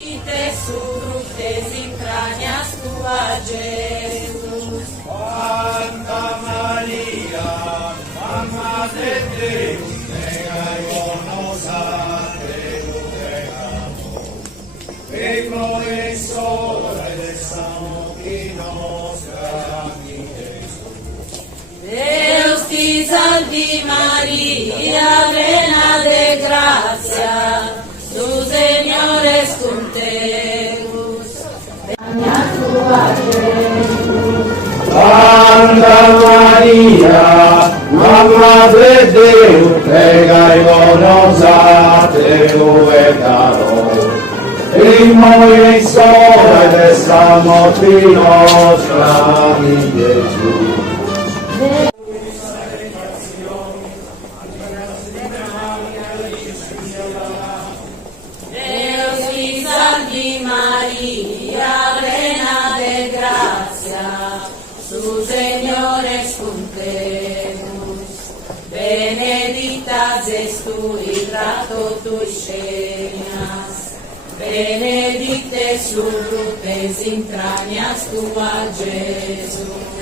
Benedicte fructes entrañas tua, Jesús. Santa María, Mamma de Deus, nega nos peccator, e proessore de Sancti nostra Deus ti salvi María, plena de gracia, tu Señor es con Deus. Entrañas tua, Jesús. Santa María, Mamma de Deus, pregaimonos a Teu peccator, e proessore de Sancti nostra Jesús. Deus ti salvi María, plena de gracia, tu Señor es con Deus. Benedicta es tu hidrato tus genias, benedicte su fructes entrañas tua, Jesús.